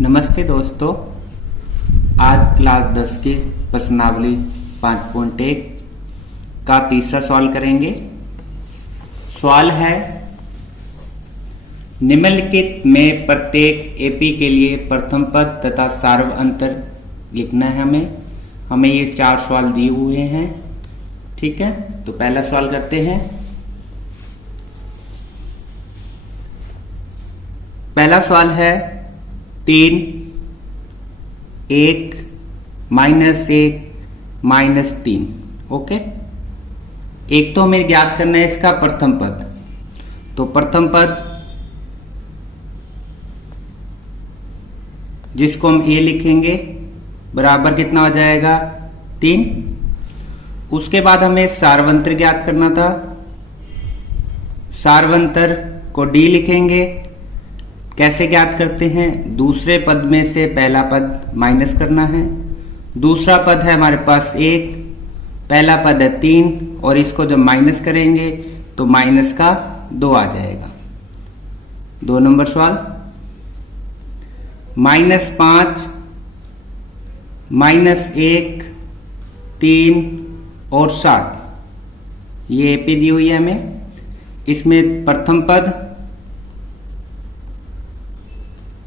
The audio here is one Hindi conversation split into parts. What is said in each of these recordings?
नमस्ते दोस्तों, आज क्लास 10 की प्रश्नावली 5.1 का तीसरा सवाल करेंगे। सवाल है, निम्नलिखित में प्रत्येक एपी के लिए प्रथम पद तथा सार्व अंतर लिखना है। हमें ये 4 सवाल दिए हुए हैं। ठीक है, तो पहला सवाल करते हैं। पहला सवाल है 3, 1, -1, -3। ओके, एक तो हमें ज्ञात करना है इसका प्रथम पद। तो प्रथम पद जिसको हम ए लिखेंगे बराबर कितना हो जाएगा 3। उसके बाद हमें सार्वंतर ज्ञात करना था। सार्वंतर को डी लिखेंगे। कैसे ज्ञात करते हैं? दूसरे पद में से पहला पद माइनस करना है। दूसरा पद है हमारे पास 1, पहला पद है 3 और इसको जब माइनस करेंगे तो माइनस का 2 आ जाएगा। 2 नंबर सवाल, -5, -1, 3 और 7 ये एपी दी हुई है हमें। इसमें प्रथम पद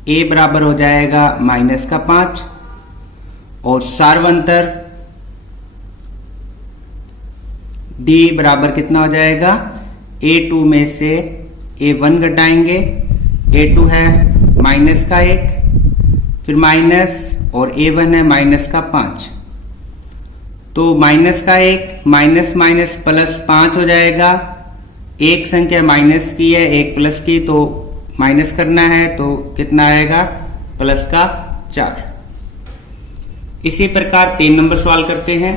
ए बराबर हो जाएगा -5 और सार्वंतर डी बराबर कितना हो जाएगा, A2 में से A1 घटाएंगे। A2 है -1, फिर माइनस और A1 है -5। तो -1 माइनस माइनस प्लस 5 हो जाएगा। एक संख्या माइनस की है, एक प्लस की, तो माइनस करना है तो कितना आएगा +4। इसी प्रकार 3 नंबर सवाल करते हैं।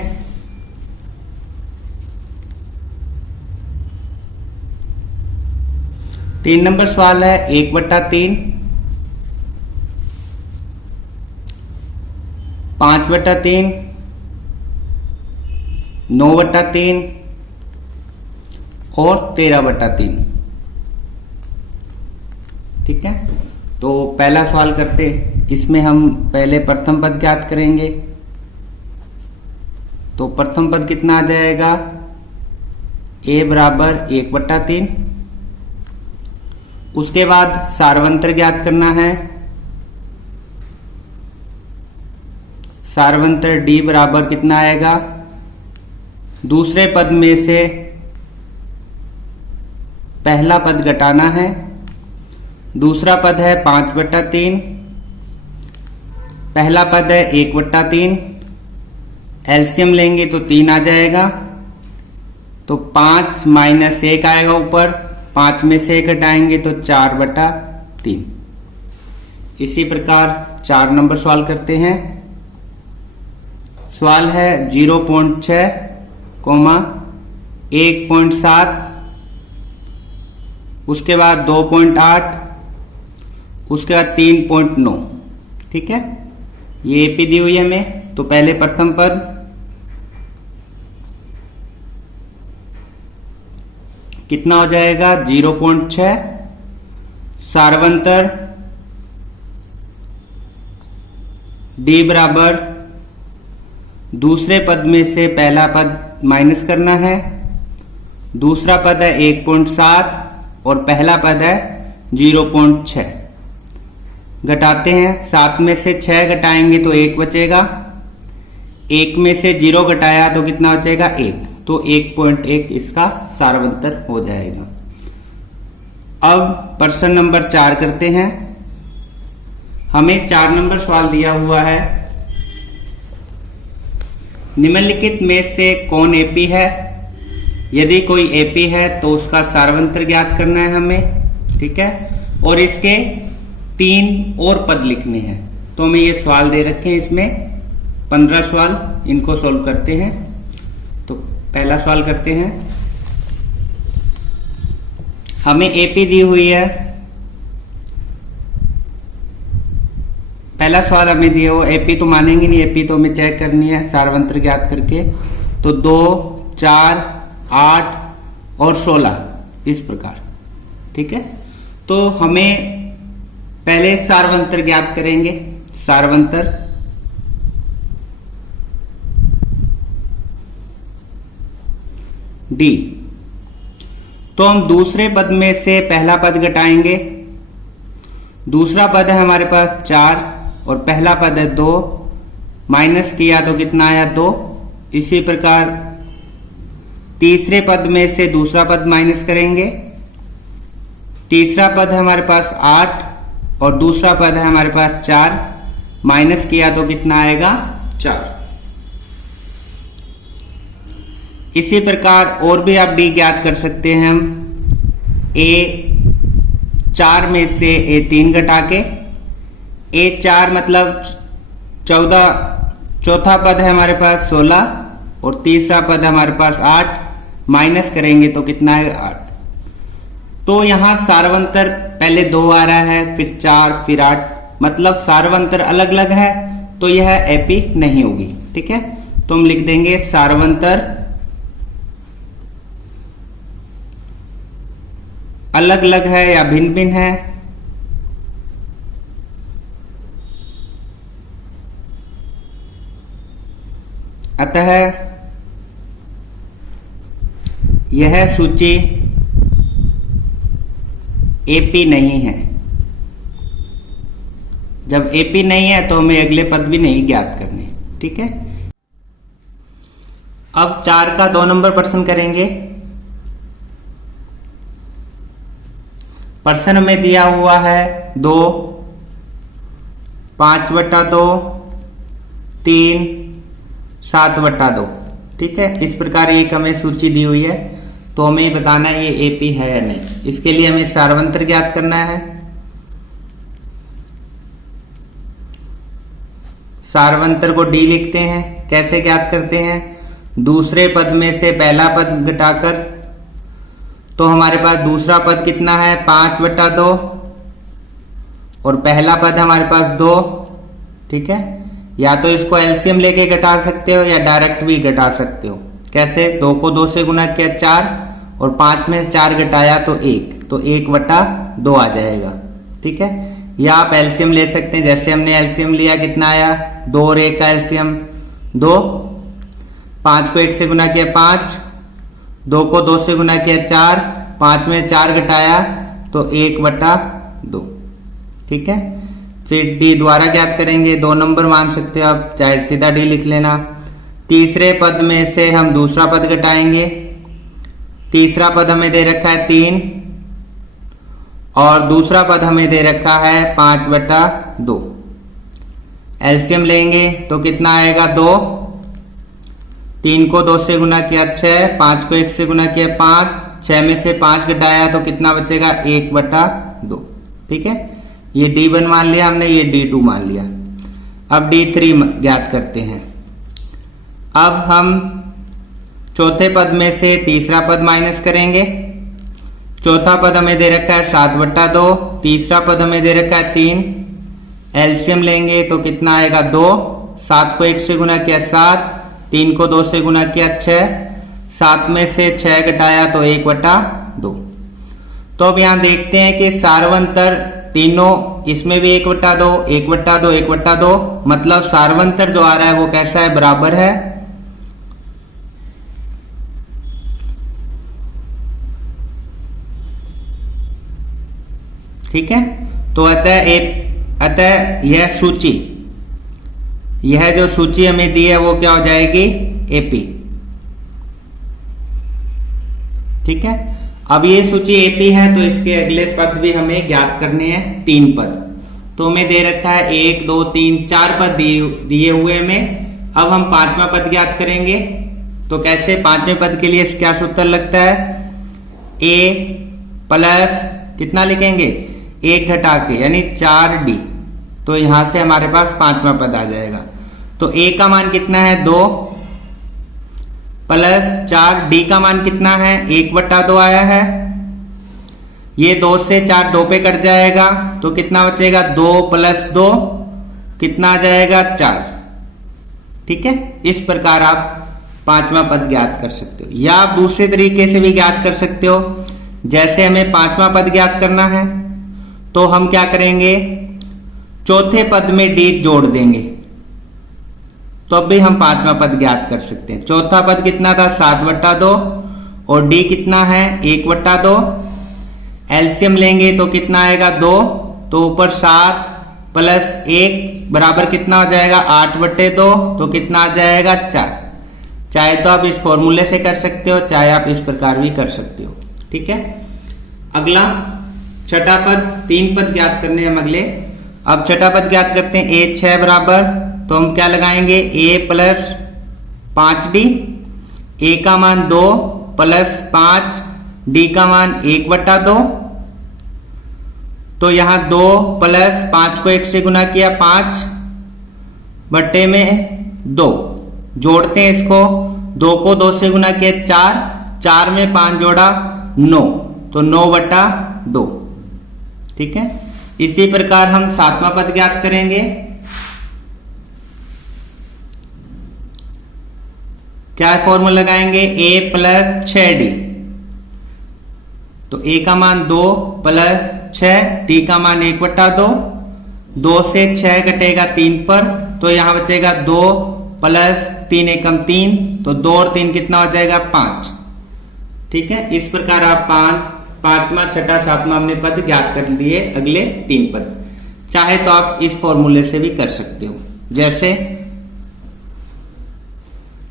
तीन नंबर सवाल है 1/3, 5/3, 9/3 और 13/3। ठीक है, तो पहला सवाल करते। इसमें हम पहले प्रथम पद ज्ञात करेंगे। तो प्रथम पद कितना आ जाएगा, a बराबर 1/3। उसके बाद सार्वंतर ज्ञात करना है। सार्वंतर d बराबर कितना आएगा, दूसरे पद में से पहला पद घटाना है। दूसरा पद है 5/3, पहला पद है 1/3। एलसीएम लेंगे तो 3 आ जाएगा। तो 5 - 1 आएगा ऊपर, 5 में से 1 घटाएंगे तो 4/3। इसी प्रकार 4 नंबर सवाल करते हैं। सवाल है 0.6, 1.7, उसके बाद 2.8, उसके बाद 3.9। ठीक है, ये एपी दी हुई है हमें। तो पहले प्रथम पद कितना हो जाएगा 0.6। सार्वंतर डी बराबर दूसरे पद में से पहला पद माइनस करना है। दूसरा पद है 1.7 और पहला पद है 0.6। घटाते हैं, 7 में से 6 घटाएंगे तो 1 बचेगा। 1 में से 0 घटाया तो कितना बचेगा 1। तो 1.1 इसका सार्वंतर हो जाएगा। अब प्रश्न नंबर 4 करते हैं। हमें 4 नंबर सवाल दिया हुआ है, निम्नलिखित में से कौन एपी है? यदि कोई एपी है तो उसका सार्वंतर ज्ञात करना है हमें। ठीक है, और इसके 3 और पद लिखने हैं। तो हमें ये सवाल दे रखे हैं, इसमें 15 सवाल, इनको सोल्व करते हैं। तो पहला सवाल करते हैं। हमें एपी दी हुई है। पहला सवाल हमें दिया हो, एपी तो मानेंगे नहीं, एपी तो हमें चेक करनी है सार्वंतर ज्ञात करके। तो 2, 4, 8 और 16 इस प्रकार। ठीक है, तो हमें पहले सारवंतर ज्ञात करेंगे। सारवंतर डी। तो हम दूसरे पद में से पहला पद घटाएंगे। दूसरा पद है हमारे पास 4 और पहला पद है 2, माइनस किया तो कितना आया 2। इसी प्रकार तीसरे पद में से दूसरा पद माइनस करेंगे। तीसरा पद है हमारे पास 8 और दूसरा पद है हमारे पास 4, माइनस किया तो कितना आएगा 4। इसी प्रकार और भी आप डी ज्ञात कर सकते हैं हम। A4 में से A3 घटा के, A4 मतलब 14, चौथा पद है हमारे पास 16 और तीसरा पद है हमारे पास 8, माइनस करेंगे तो कितना है 8। तो यहां सारवंतर पहले 2 आ रहा है, फिर 4, फिर 8, मतलब सारवंतर अलग अलग है, तो यह एपी नहीं होगी। ठीक है, तो हम लिख देंगे सारवंतर अलग अलग है या भिन्न भिन्न है, अतः यह सूची एपी नहीं है। जब एपी नहीं है तो हमें अगले पद भी नहीं ज्ञात करने। ठीक है, अब 4 का 2 नंबर प्रश्न करेंगे। प्रश्न में दिया हुआ है 2, 5/2, 3, 7/2। ठीक है, इस प्रकार एक हमें सूची दी हुई है, तो हमें बताना है ये एपी है या नहीं। इसके लिए हमें सारवंतर ज्ञात करना है। सारवंतर को डी लिखते हैं। कैसे ज्ञात करते हैं? दूसरे पद में से पहला पद घटाकर, तो हमारे पास दूसरा पद कितना है 5/2 और पहला पद हमारे पास 2। ठीक है, या तो इसको एलसीएम लेके घटा सकते हो या डायरेक्ट भी घटा सकते हो। कैसे? 2 को 2 से गुना किया 4 और 5 में 4 घटाया तो 1, तो 1/2 आ जाएगा। ठीक है, या आप एलसीएम ले सकते हैं, जैसे हमने एलसीएम लिया, कितना आया 2 और 1 का एलसीएम 2, 5 को 1 से गुना किया 5, 2 को 2 से गुना किया 4, 5 में 4 घटाया तो 1/2। ठीक है, फिर डी द्वारा ज्ञात करेंगे। 2 नंबर मान सकते हो आप, चाहे सीधा डी लिख लेना। तीसरे पद में से हम दूसरा पद घटाएंगे। तीसरा पद हमें दे रखा है 3 और दूसरा पद हमें दे रखा है 5/2। एलसीएम लेंगे तो कितना आएगा 2, 3 को 2 से गुना किया 6, 5 को 1 से गुना किया 5, 6 में से 5 घटाया तो कितना बचेगा 1/2। ठीक है, ये D1 मान लिया हमने, ये D2 मान लिया। अब D3 ज्ञात करते हैं। अब हम चौथे पद में से तीसरा पद माइनस करेंगे। चौथा पद हमें दे रखा है 7/2, तीसरा पद हमें दे रखा है 3। एलसीएम लेंगे तो कितना आएगा 2, 7 को 1 से गुना किया 7, 3 को 2 से गुना किया 6, 7 में से 6 घटाया तो 1/2। तो अब यहां देखते हैं कि सारवंतर तीनों, इसमें भी 1/2, 1/2, 1/2, मतलब सारवंतर जो आ रहा है वो कैसा है, बराबर है। ठीक है, तो अतः यह सूची, यह जो सूची हमें दी है वो क्या हो जाएगी, एपी। ठीक है, अब ये सूची एपी है तो इसके अगले पद भी हमें ज्ञात करने हैं, 3 पद। तो हमें दे रखा है 1, 2, 3, 4 पद दिए हुए में। अब हम 5वां पद ज्ञात करेंगे। तो कैसे? 5वें पद के लिए क्या सूत्र लगता है, a प्लस कितना लिखेंगे, 1 घटा के, यानी 4d। तो यहां से हमारे पास 5वां पद आ जाएगा। तो a का मान कितना है 2 प्लस 4d का मान कितना है 1/2 आया है। ये 2 से 4 2 पे कट जाएगा तो कितना बचेगा 2 + 2 कितना आ जाएगा 4। ठीक है, इस प्रकार आप 5वां पद ज्ञात कर सकते हो, या आप दूसरे तरीके से भी ज्ञात कर सकते हो। जैसे हमें 5वां पद ज्ञात करना है तो हम क्या करेंगे, चौथे पद में d जोड़ देंगे, तो अब भी हम पांचवा पद ज्ञात कर सकते हैं। चौथा पद कितना था, 7/2 और d कितना है, 1/2। एलसीएम लेंगे तो कितना आएगा, 2, तो ऊपर 7 प्लस 1 बराबर कितना हो जाएगा, 8/2, तो कितना आ जाएगा, 4। चाहे तो आप इस फॉर्मूले से कर सकते हो, चाहे आप इस प्रकार भी कर सकते हो। ठीक है, अगला छठा पद, 3 पद ज्ञात करने हम अगले। अब छठा पद ज्ञात करते हैं, a 6 बराबर, तो हम क्या लगाएंगे, a प्लस 5d, a का मान 2 प्लस 5, d का मान 1/2। तो यहां 2 प्लस 5 को 1 से गुना किया, 5/2 जोड़ते हैं इसको, 2 को 2 से गुना किया 4, 4 में 5 जोड़ा 9, तो 9/2। ठीक है, इसी प्रकार हम 7वां पद ज्ञात करेंगे। क्या फॉर्मूला लगाएंगे, a प्लस 6d, तो a का मान 2 प्लस 6, d का मान 1/2। 2 से 6 घटेगा 3 पर, तो यहां बचेगा 2 प्लस 3 एकम 3, तो 2 और 3 कितना हो जाएगा, 5। ठीक है, इस प्रकार आप 5वां 6ठा 7वां हमने पद ज्ञात कर लिए। अगले 3 पद चाहे तो आप इस फॉर्मूले से भी कर सकते हो। जैसे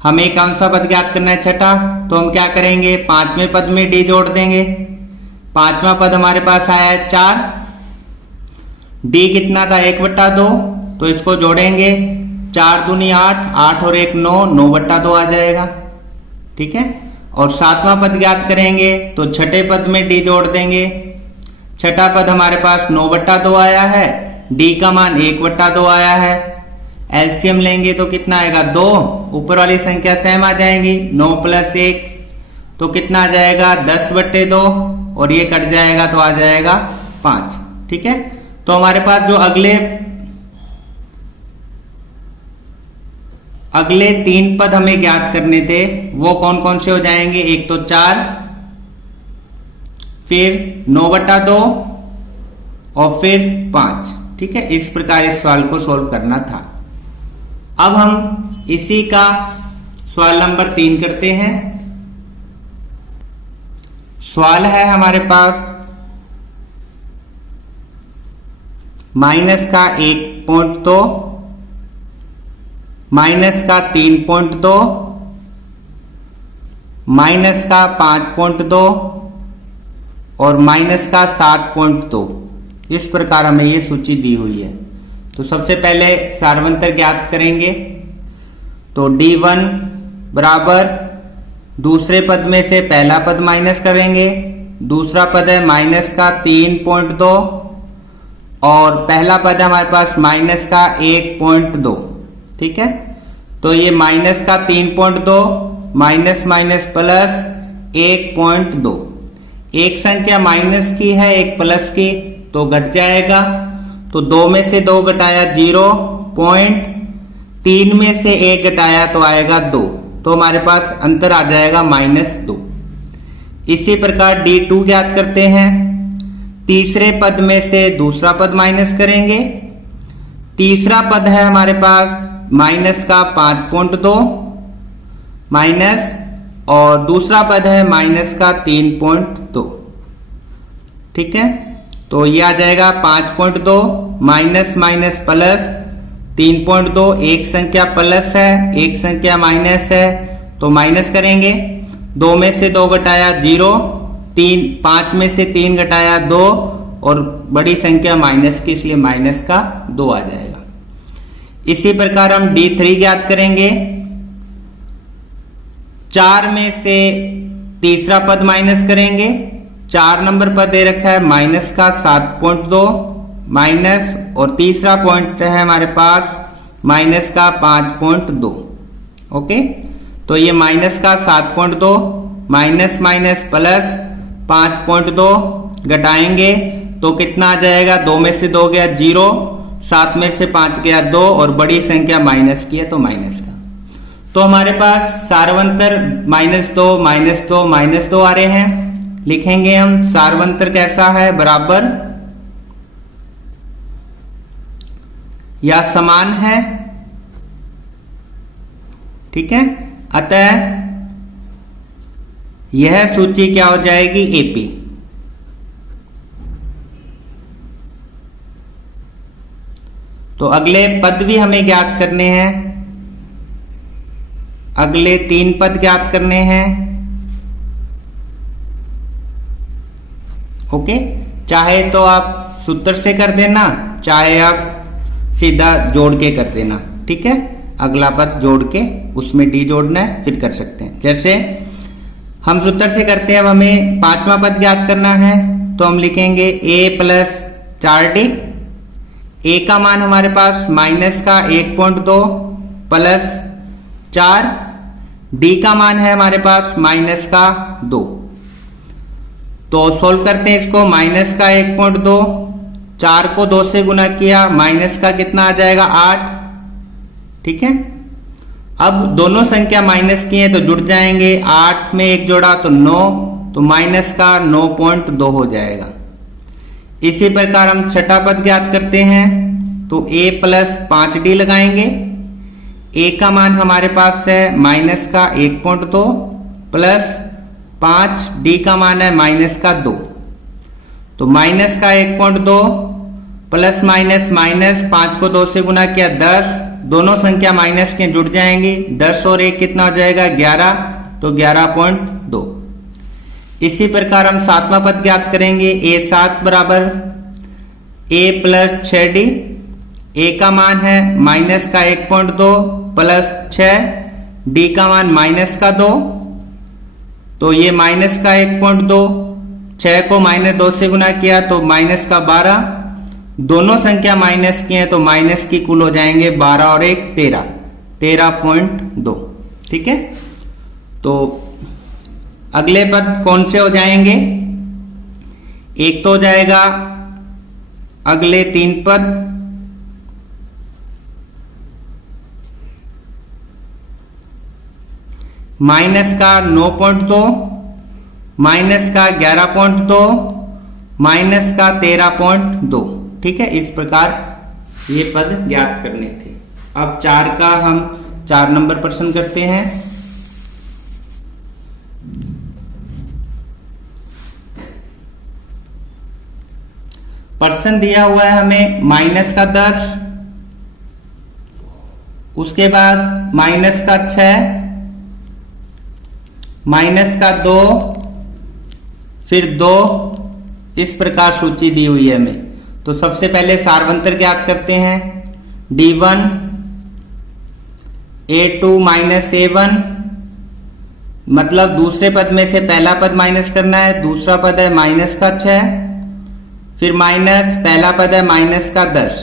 हमें कौन सा पद ज्ञात करना है, छठा, तो हम क्या करेंगे, 5वें पद में d जोड़ देंगे। 5वां पद हमारे पास आया है 4, d कितना था, 1/2, तो इसको जोड़ेंगे, 4 दूनी 8, 8 और 1 9, 9/2 आ जाएगा। ठीक है, और 7वां पद ज्ञात करेंगे तो छठे पद में d जोड़ देंगे। छठा पद हमारे पास 9/2 आया है, d का मान 1/2 आया है। एलसीएम लेंगे तो कितना आएगा, 2, ऊपर वाली संख्या सेम आ जाएंगी, 9 प्लस 1, तो कितना आ जाएगा, 10/2, और ये कट जाएगा तो आ जाएगा 5। ठीक है, तो हमारे पास जो अगले 3 पद हमें ज्ञात करने थे वो कौन कौन से हो जाएंगे, एक तो 4, फिर 9/2 और फिर 5। ठीक है, इस प्रकार इस सवाल को सोल्व करना था। अब हम इसी का सवाल नंबर 3 करते हैं। सवाल है हमारे पास माइनस का 1.2, माइनस का 3.2, माइनस का 5.2 और माइनस का 7.2। इस प्रकार हमें ये सूची दी हुई है। तो सबसे पहले सारवंतर ज्ञात करेंगे, तो d1 बराबर, दूसरे पद में से पहला पद माइनस करेंगे। दूसरा पद है माइनस का 3.2 और पहला पद है हमारे पास माइनस का 1.2। ठीक है, तो ये माइनस का 3.2 माइनस माइनस प्लस 1.2। एक संख्या माइनस की है, एक प्लस की, तो घट जाएगा, तो 2 में से 2 घटाया 0, 3 में से 1 घटाया तो आएगा 2, तो हमारे पास अंतर आ जाएगा -2। इसी प्रकार d2 ज्ञात करते हैं। तीसरे पद में से दूसरा पद माइनस करेंगे। तीसरा पद है हमारे पास माइनस का 5.2 माइनस, और दूसरा पद है माइनस का 3.2। ठीक है, तो ये आ जाएगा 5.2 माइनस माइनस प्लस 3.2। एक संख्या प्लस है, एक संख्या माइनस है, तो माइनस करेंगे। 2 में से 2 घटाया 0, 5 में से 3 घटाया 2, और बड़ी संख्या माइनस की, इसलिए माइनस का 2 आ जाएगा। इसी प्रकार हम d3 ज्ञात करेंगे। 4 में से तीसरा पद माइनस करेंगे। 4 नंबर पर दे रखा है माइनस का 7.2 माइनस, और तीसरा पॉइंट है हमारे पास माइनस का 5.2। ओके, तो ये माइनस का 7.2 माइनस माइनस प्लस 5.2 घटाएंगे तो कितना आ जाएगा, 2 में से 2 गया 0, 7 में से 5 गया 2, और बड़ी संख्या माइनस की है तो माइनस का। तो हमारे पास सारवंतर -2 -2 -2 आ रहे हैं। लिखेंगे हम सारवंतर कैसा है, बराबर या समान है, ठीक है। अतः यह सूची क्या हो जाएगी, एपी। तो अगले पद भी हमें ज्ञात करने हैं, अगले 3 पद ज्ञात करने हैं। ओके, चाहे तो आप सूत्र से कर देना, चाहे आप सीधा जोड़ के कर देना, ठीक है। अगला पद जोड़ के उसमें डी जोड़ना है, फिर कर सकते हैं। जैसे हम सूत्र से करते हैं, अब हमें 5वां पद ज्ञात करना है, तो हम लिखेंगे a प्लस 4d। a का मान हमारे पास माइनस का 1.2 प्लस 4, d का मान है हमारे पास माइनस का 2। तो सोल्व करते हैं इसको, माइनस का 1.2, 4 को 2 से गुना किया, माइनस का कितना आ जाएगा 8, ठीक है। अब दोनों संख्या माइनस की है तो जुड़ जाएंगे, 8 में 1 जोड़ा तो 9, तो माइनस का 9.2 हो जाएगा। इसी प्रकार हम छठा पद ज्ञात करते हैं, तो a प्लस 5d लगाएंगे। a का मान हमारे पास है माइनस का 1.2 प्लस 5, d का मान है माइनस का 2, तो माइनस का 1.2 प्लस माइनस माइनस, 5 को 2 से गुना किया 10, दोनों संख्या माइनस के जुड़ जाएंगी, 10 और 1 कितना हो जाएगा 11, तो 11.2। इसी प्रकार हम 7वां पद ज्ञात करेंगे, a7 बराबर a प्लस 6d। a का मान है माइनस का 1.2 प्लस 6, d का मान माइनस का 2, तो ये माइनस का 1.2, 6 को माइनस 2 से गुना किया तो माइनस का 12, दोनों संख्या माइनस की है तो माइनस की कुल हो जाएंगे 12 और 1 13, 13.2, ठीक है। तो अगले पद कौन से हो जाएंगे, एक तो हो जाएगा अगले 3 पद, माइनस का 9.2, माइनस का 11.2, माइनस का 13.2, ठीक है। इस प्रकार ये पद ज्ञात करने थे। अब 4 का हम 4 नंबर प्रश्न करते हैं। प्रश्न दिया हुआ है हमें माइनस का 10, उसके बाद माइनस का 6, माइनस का 2, फिर 2, इस प्रकार सूची दी हुई है हमें। तो सबसे पहले सारवंतर ज्ञात करते हैं, d1 a2 माइनस a1, मतलब दूसरे पद में से पहला पद माइनस करना है, दूसरा पद है माइनस का 6, फिर माइनस पहला पद है माइनस का 10।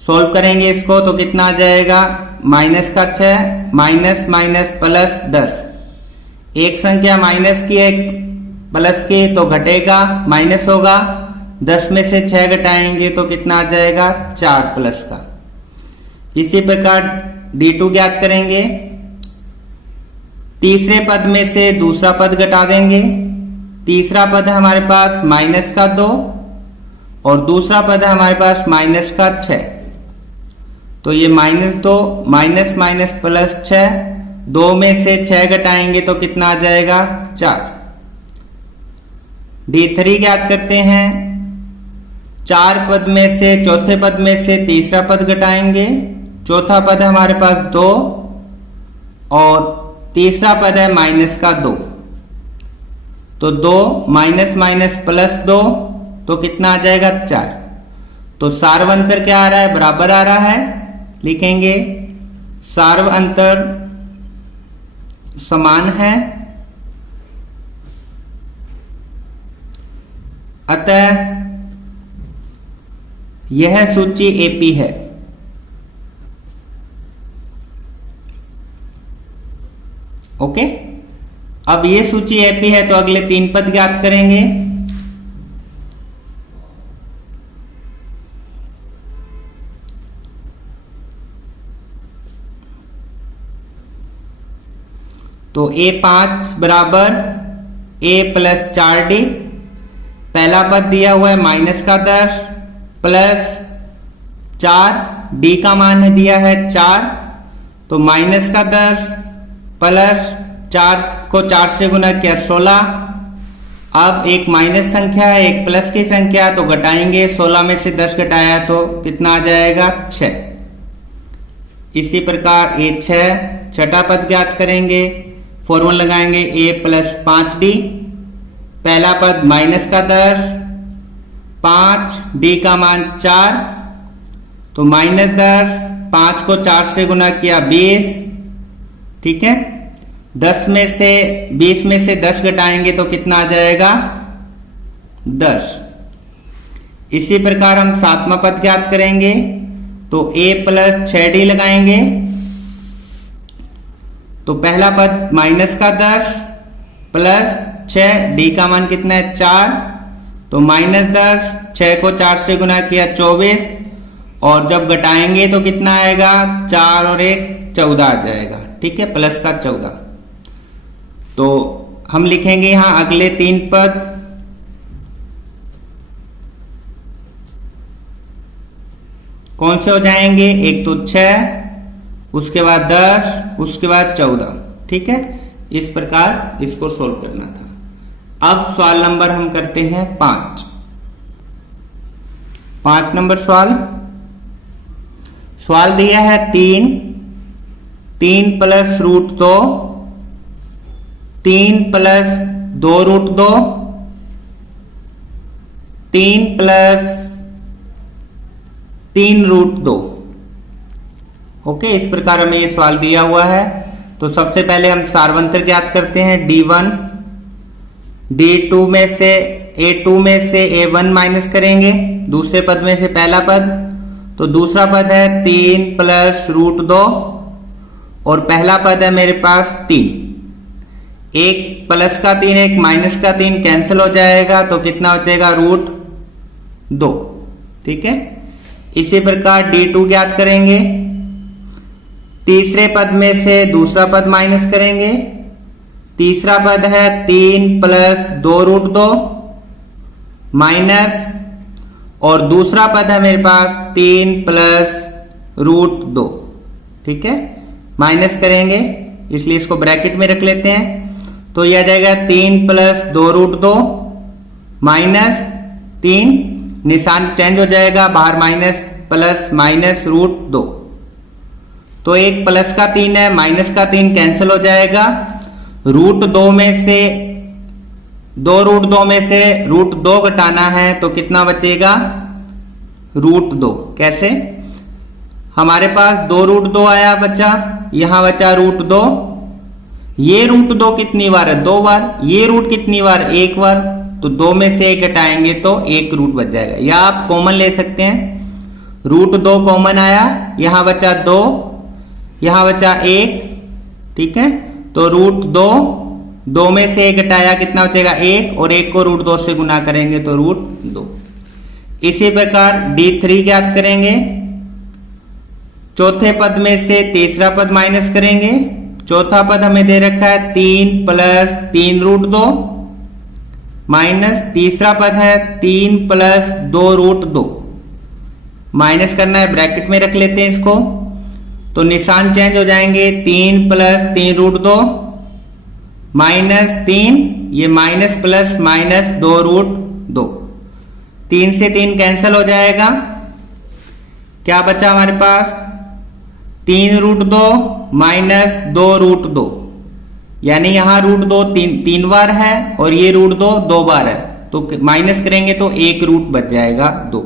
सोल्व करेंगे इसको तो कितना आ जाएगा, माइनस का 6 माइनस माइनस प्लस 10, एक संख्या माइनस की एक प्लस की तो घटेगा, माइनस होगा, 10 में से 6 घटाएंगे तो कितना आ जाएगा 4 प्लस का। इसी प्रकार d2 ज्ञात करेंगे, तीसरे पद में से दूसरा पद घटा देंगे, तीसरा पद है हमारे पास माइनस का 2 और दूसरा पद है हमारे पास माइनस का 6, तो ये -2 माइनस माइनस प्लस 6, 2 में से 6 घटाएंगे तो कितना आ जाएगा 4। d3 ज्ञात करते हैं, 4 पद में से चौथे पद में से तीसरा पद घटाएंगे, चौथा पद है हमारे पास 2 और तीसरा पद है माइनस का 2, तो 2 माइनस माइनस प्लस 2 तो कितना आ जाएगा 4। तो सार्व अंतर क्या आ रहा है, बराबर आ रहा है, लिखेंगे सार्व अंतर समान है, अतः यह सूची एपी है। ओके, अब ये सूची एपी है तो अगले 3 पद ज्ञात करेंगे। तो a5 बराबर a प्लस 4d, पहला पद दिया हुआ है माइनस का 10 प्लस 4, डी का मान है दिया है 4, तो माइनस का 10 प्लस 4 को 4 से गुना किया 16। अब एक माइनस संख्या है एक प्लस की संख्या, तो घटाएंगे 16 में से 10 घटाया तो कितना आ जाएगा 6। इसी प्रकार A6 छठा पद ज्ञात करेंगे, फॉर्मूला लगाएंगे A प्लस 5D। पहला पद माइनस का 10, 5, डी का मान 4, तो माइनस 10, 5 को 4 से गुना किया 20। ठीक है, 20 में से 10 घटाएंगे तो कितना आ जाएगा 10। इसी प्रकार हम सातवां पद ज्ञात करेंगे, तो A प्लस 6D लगाएंगे। तो पहला पद माइनस का 10 प्लस 6, डी का मान कितना है 4, तो माइनस 10, 6 को 4 से गुना किया 24, और जब घटाएंगे तो कितना आएगा 4 और 1 14 आ जाएगा। ठीक है, प्लस का 14। तो हम लिखेंगे यहां अगले 3 पद। कौन से हो जाएंगे, एक तो 6, उसके बाद 10, उसके बाद 14। ठीक है, इस प्रकार इसको सोल्व करना था। अब सवाल नंबर हम करते हैं 5 नंबर सवाल दिया है 3 plus root 2, 3 plus 2 root 2, 3 plus 3 root 2। Okay, इस प्रकार हमें ये सवाल दिया हुआ है। तो सबसे पहले हम सारवंतर ज्ञात करते हैं D1, D2 में से A2 में से A1 माइनस करेंगे, दूसरे पद में से पहला पद, तो दूसरा पद है 3 प्लस रूट 2, और पहला पद है मेरे पास 3। एक प्लस का 3 एक माइनस का 3 कैंसिल हो जाएगा, तो कितना बचेगा रूट 2। ठीक है, इसी प्रकार D2 ज्ञात करेंगे, तीसरे पद में से दूसरा पद माइनस करेंगे, तीसरा पद है 3 प्लस 2 रूट 2 माइनस, और दूसरा पद है मेरे पास 3 प्लस रूट 2। ठीक है, माइनस करेंगे इसलिए इसको ब्रैकेट में रख लेते हैं, तो यह आ जाएगा 3 प्लस 2 रूट 2 माइनस 3, निशान चेंज हो जाएगा, बाहर माइनस प्लस माइनस रूट 2। तो एक प्लस का 3 है, माइनस का 3 कैंसिल हो जाएगा, रूट 2 में से 2 रूट 2 में से रूट 2 घटाना है, तो कितना बचेगा रूट 2। कैसे, हमारे पास 2 रूट 2 आया बचा, यहां बचा रूट 2। ये रूट 2 कितनी बार है 2 बार, ये रूट कितनी बार 1 बार, तो 2 में से 1 घटाएंगे तो 1 रूट बच जाएगा, या आप कॉमन ले सकते हैं, रूट 2 कॉमन आया, यहां बचा 2, यहां बचा 1। ठीक है, तो रूट 2 में से 1 घटाया कितना बचेगा 1, और 1 को रूट 2 से गुना करेंगे तो रूट 2। इसी प्रकार D3 ज्ञात करेंगे, चौथे पद में से तीसरा पद माइनस करेंगे, चौथा पद हमें दे रखा है 3 प्लस 3 रूट 2 माइनस, तीसरा पद है 3 प्लस 2 रूट 2, माइनस करना है, ब्रैकेट में रख लेते हैं इसको, तो निशान चेंज हो जाएंगे, 3 प्लस 3 रूट 2 माइनस 3, ये माइनस प्लस माइनस 2 रूट 2, 3 से 3 कैंसिल हो जाएगा, क्या बचा हमारे पास 3 रूट 2 माइनस 2 रूट 2, यानी यहां रूट 2 तीन बार है और ये रूट 2 बार है, तो माइनस करेंगे तो 1 रूट बच जाएगा 2।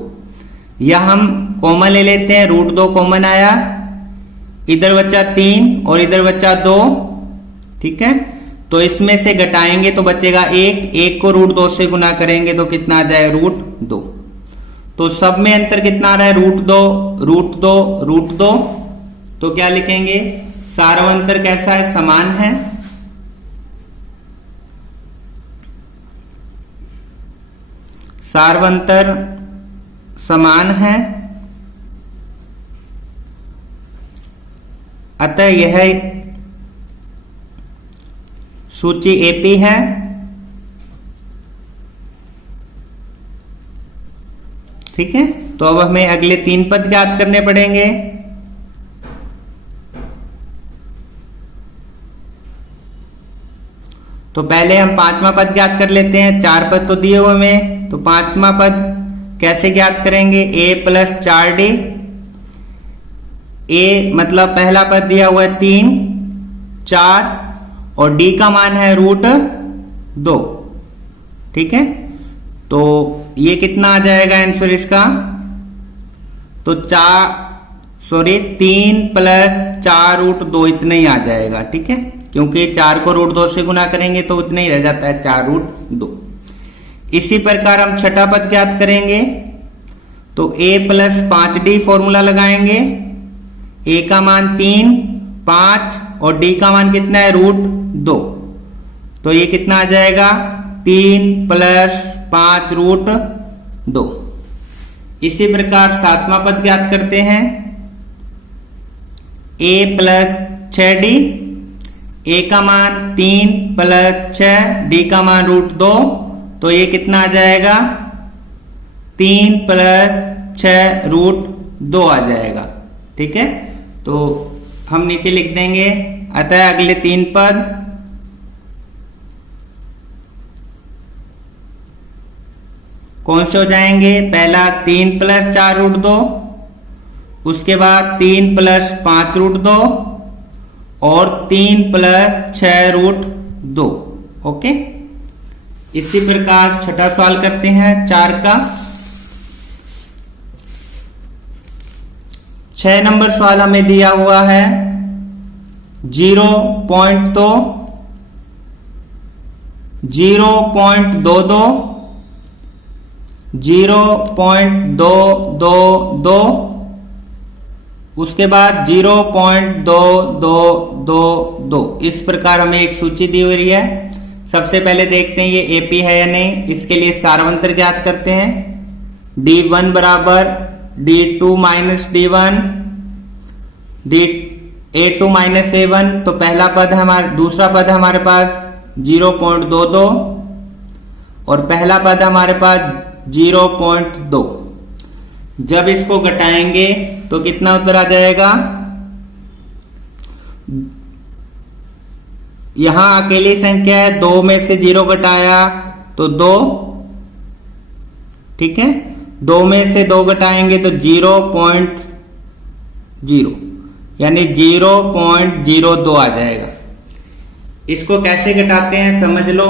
यह हम कॉमन ले लेते हैं, रूट 2 कॉमन आया, इधर बचा 3 और इधर बचा 2। ठीक है, तो इसमें से घटाएंगे तो बचेगा 1 को रूट 2 से गुना करेंगे तो कितना आ जाए रूट 2। तो सब में अंतर कितना आ रहा है रूट 2 रूट 2 रूट 2, तो क्या लिखेंगे, सारवंतर कैसा है, समान है। सारवंतर समान है, अतः यह सूची एपी है। ठीक है, तो अब हमें अगले 3 पद ज्ञात करने पड़ेंगे। तो पहले हम 5वां पद ज्ञात कर लेते हैं। 4 पद तो दिए हुए हमें, तो 5वां पद कैसे ज्ञात करेंगे? a plus 4d। a मतलब पहला पद दिया हुआ है 3, 4 और d का मान है √2। ठीक है, तो ये कितना आ जाएगा आंसर इसका? तो 3 प्लस 4√2 इतना ही आ जाएगा। ठीक है, क्योंकि 4 को √2 से गुना करेंगे तो उतना ही रह जाता है 4√2। इसी प्रकार हम छठा पद ज्ञात करेंगे। तो a प्लस 5d फॉर्मूला लगाएंगे। a का मान 3, 5 और d का मान कितना है? √2। तो ये कितना आ जाएगा? 3 प्लस 5√2। इसी प्रकार 7वां पद ज्ञात करते हैं। a plus 6d। a का मान 3 प्लस 6, d का मान √2। तो ये कितना आ जाएगा? 3 प्लस 6√2 आ जाएगा। ठीक है, तो हम नीचे लिख देंगे। अतः अगले 3 पद कौन से हो जाएंगे? पहला 3 प्लस 4√2, उसके बाद 3 प्लस 5√2 और 3 प्लस 6√2। ओके, इसी प्रकार छठा सवाल करते हैं 4 का। 6 नंबर सवाल हमें दिया हुआ है 0.2, 0.22, 0.222, उसके बाद 0.2222। इस प्रकार हमें एक सूची दी हुई है। सबसे पहले देखते हैं ये एपी है या नहीं। इसके लिए सारवंतर ज्ञात करते हैं। d1 बराबर d2 minus d1, a2 minus a1। तो पहला पद हमारा, दूसरा पद हमारे पास 0.22 और पहला पद हमारे पास 0.2। जब इसको घटाएंगे तो कितना उत्तर आ जाएगा? यहां अकेली संख्या है, 2 में से 0 घटाया तो 2। ठीक है, 2 में से 2 घटाएंगे तो 0.0 यानी 0.02 आ जाएगा। इसको कैसे घटाते हैं समझ लो।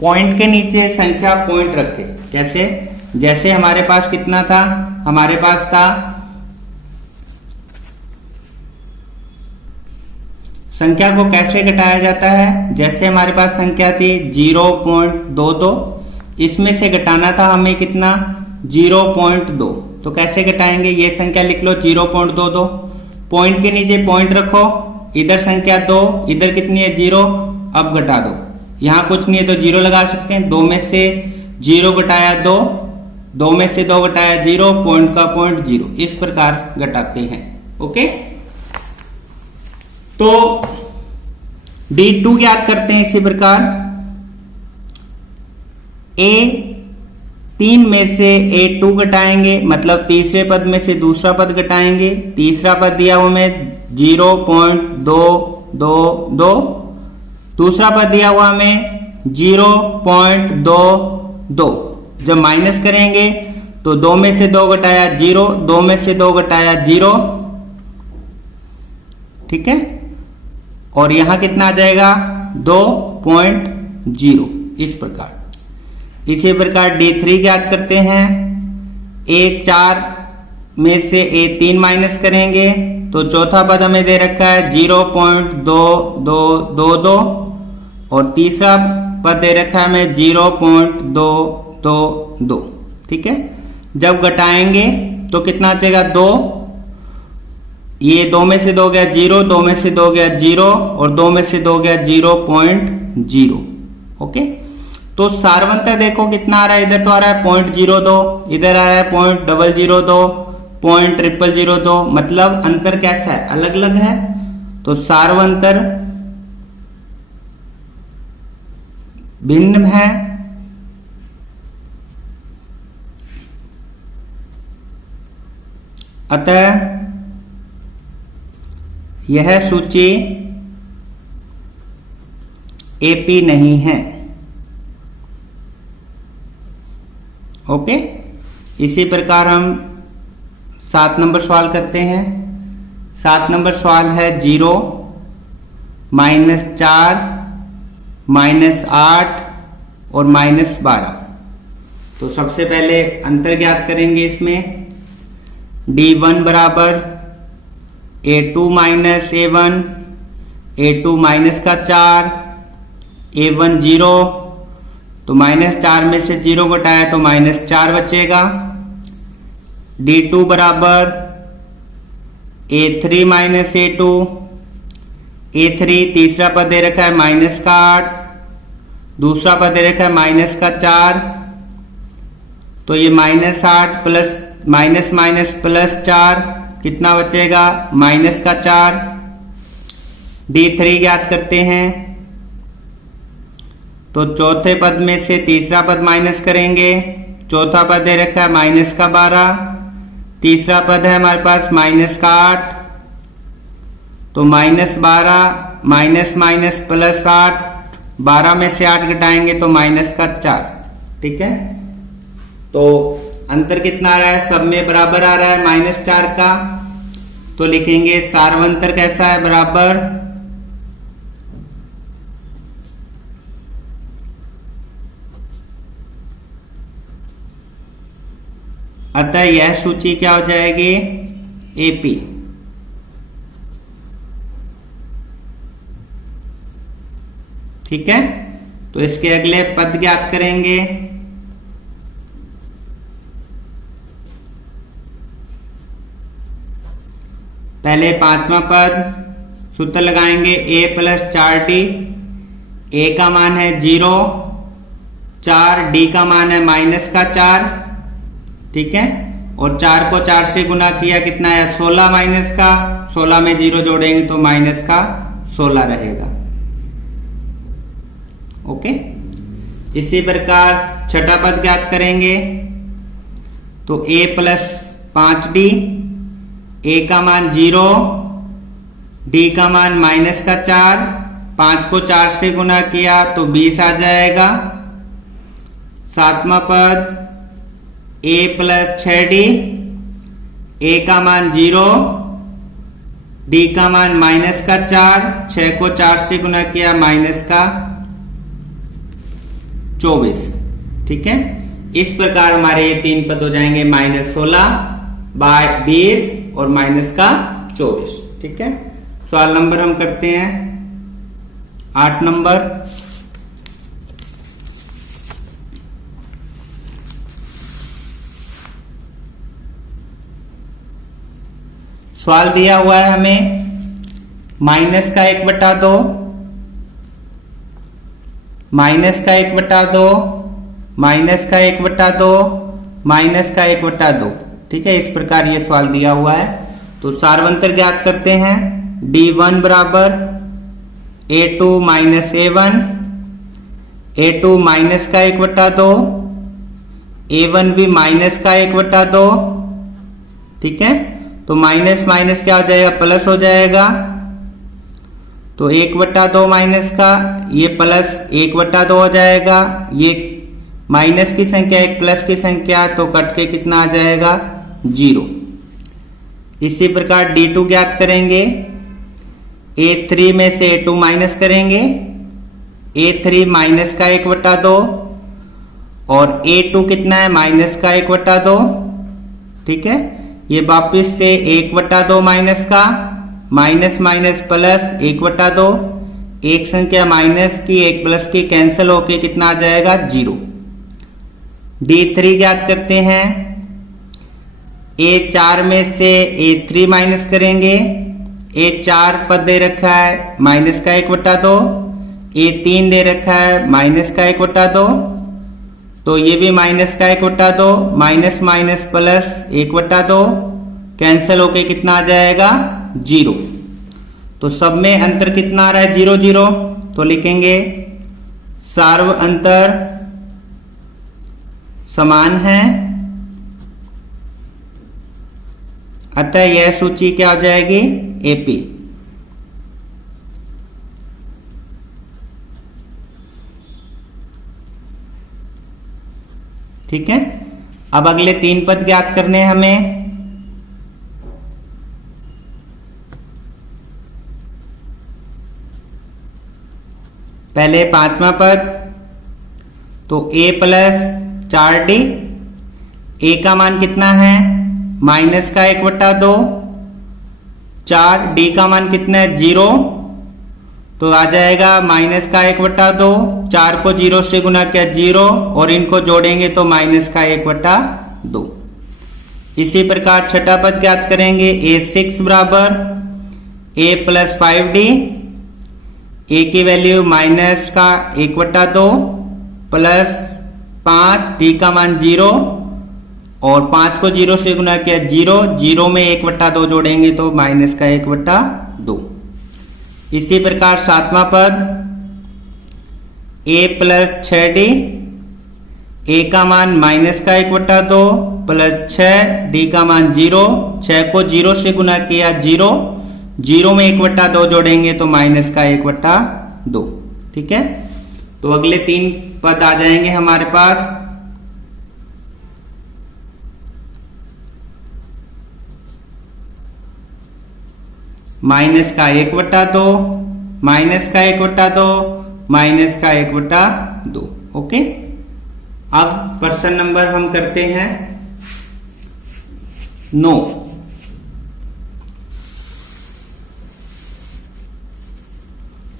पॉइंट के नीचे संख्या पॉइंट रखे। कैसे? जैसे हमारे पास कितना था? हमारे पास था, संख्या को कैसे घटाया जाता है? जैसे हमारे पास संख्या थी 0.22, इसमें से घटाना था हमें कितना? 0.2। तो कैसे घटाएंगे? ये संख्या लिख लो 0.22। पॉइंट के नीचे पॉइंट रखो, इधर संख्या 2, इधर कितनी है? 0। अब घटा दो, यहां कुछ नहीं है तो 0 लगा सकते हैं। 2 में से 0 घटाया 2, 2 में से 2 घटाया 0, पॉइंट का पॉइंट 0। इस प्रकार घटाते हैं। ओके, तो d2 ज्ञात करते हैं इसी प्रकार। a3 में से a2 घटाएंगे, मतलब तीसरे पद में से दूसरा पद घटाएंगे। तीसरा पद दिया हुआ हमें 0.222, दूसरा पद दिया हुआ हमें 0.22। जब माइनस करेंगे तो 2 में से 2 घटाया 0, 2 में से 2 घटाया 0। ठीक है, और यहां कितना आ जाएगा? 2.0। इस प्रकार, इसी प्रकार d3 ज्ञात करते हैं। a4 में से a3 माइनस करेंगे तो चौथा पद हमें दे रखा है 0.2222 और तीसरा पद दे रखा है हमें 0.222। ठीक है, जब घटाएंगे तो कितना आ जाएगा? 2। ये 2 में से 2 गया 0, 2 में से 2 गया 0 और 2 में से 2 गया 0.0। ओके, तो सारवंतर देखो कितना आ रहा है। इधर तो आ रहा है 0.02, इधर आ रहा है 0.002, 0.002। मतलब अंतर कैसा है? अलग अलग है। तो सारवंतर भिन्न है, अतः यह सूची एपी नहीं है। ओके, इसी प्रकार हम 7 नंबर सवाल करते हैं। 7 नंबर सवाल है 0, -4, -8 और -12। तो सबसे पहले अंतर ज्ञात करेंगे इसमें। D1 बराबर A2 minus A1, A2 minus का 4, A1 0, तो -4 में से 0 घटाया तो -4 बचेगा। D2 बराबर A3 माइनस A2, A3 तीसरा पद दे रखा है -8, दूसरा पद दे रखा है -4, तो ये -8 प्लस माइनस प्लस 4 कितना बचेगा -4। D3 ज्ञात करते हैं, तो चौथे पद में से तीसरा पद माइनस करेंगे। चौथा पद दे रखा है -12, तीसरा पद है हमारे पास -8, तो -12 माइनस प्लस 8, 12 में से 8 घटाएंगे तो -4। ठीक है, तो अंतर कितना आ रहा है, सब में बराबर आ रहा है -4 का, तो लिखेंगे सार्वंतर कैसा है, बराबर अतः यह सूची क्या हो जाएगी, एपी। ठीक है, तो इसके अगले पद ज्ञात करेंगे। पहले 5वां पद, सूत्र लगाएंगे a प्लस 4d। a का मान है 0, 4, d का मान है -4। ठीक है, और 4 को 4 से गुना किया, कितना है 16 माइनस का, 16 में 0 जोड़ेंगे तो -16 रहेगा। ओके, इसी प्रकार छठा पद ज्ञात करेंगे, तो a प्लस 5d, a का मान 0, d का मान -4, 5 को 4 से गुना किया तो 20 आ जाएगा। 7वां पद a प्लस 6d, a का मान 0, d का मान -4, 6 को 4 से गुना किया -24। ठीक है, इस प्रकार हमारे ये 3 पद हो जाएंगे -16 बाय 20 और -24। ठीक है, सवाल नंबर हम करते हैं 8 नंबर। सवाल दिया हुआ है हमें माइनस का 1/2, माइनस का 1/2, माइनस का 1/2, माइनस का 1/2। ठीक है, इस प्रकार ये सवाल दिया हुआ है। तो सार्वंतर ज्ञात करते हैं। D1 बराबर A2 minus A1, A2 minus का 1/2, A1 भी माइनस का 1/2। ठीक है, तो माइनस माइनस क्या हो जाएगा, प्लस हो जाएगा। तो 1/2 माइनस का, ये प्लस 1/2 हो जाएगा। ये माइनस की संख्या एक प्लस की संख्या, तो कट के कितना आ जाएगा 0। इसी प्रकार D2 ज्ञात करेंगे। A3 में से A2 माइनस करेंगे। A3 माइनस का 1/2 और A2 कितना है माइनस का 1/2। ठीक है, ये वापिस से 1/2 माइनस का, माइनस माइनस प्लस 1/2, एक संख्या माइनस की एक प्लस की कैंसिल होके कितना आ जाएगा 0। D3 ज्ञात करते हैं। A4 में से A3 माइनस करेंगे। A4 पद दे रखा है माइनस का 1/2, A3 दे रखा है माइनस का 1/2, तो ये भी माइनस का 1/2, माइनस माइनस प्लस 1/2, कैंसिल होके कितना आ जाएगा 0। तो सब में अंतर कितना आ रहा है 0 0, तो लिखेंगे सार्व अंतर समान है, अतः यह सूची क्या हो जाएगी? एपी। ठीक है। अब अगले 3 पद ज्ञात करने हैं हमें। पहले 5वां पद, तो a प्लस 4d, a का मान कितना है? माइनस का 1/2, 4, d का मान कितना है? 0, तो आ जाएगा माइनस का 1/2, 4 को 0 से गुना किया 0, और इनको जोड़ेंगे तो माइनस का 1/2। इसी प्रकार छठा पद ज्ञात करेंगे। a6 बराबर a प्लस 5d, a की वैल्यू माइनस का 1/2 प्लस 5, d का मान 0, और 5 को 0 से गुना किया 0, 0 में 1/2 जोड़ेंगे तो माइनस का 1/2। इसी प्रकार 7वां पद, a प्लस 6d, a का मान माइनस का 1/2 प्लस 6, d का मान 0, 6 को 0 से गुना किया 0, 0 में 1/2 जोड़ेंगे तो माइनस का 1/2। ठीक है। तो अगले 3 पद आ जाएंगे हमारे पास। माइनस का 1/2, माइनस का 1/2, माइनस का 1/2। ओके। अब प्रश्न नंबर हम करते हैं 9।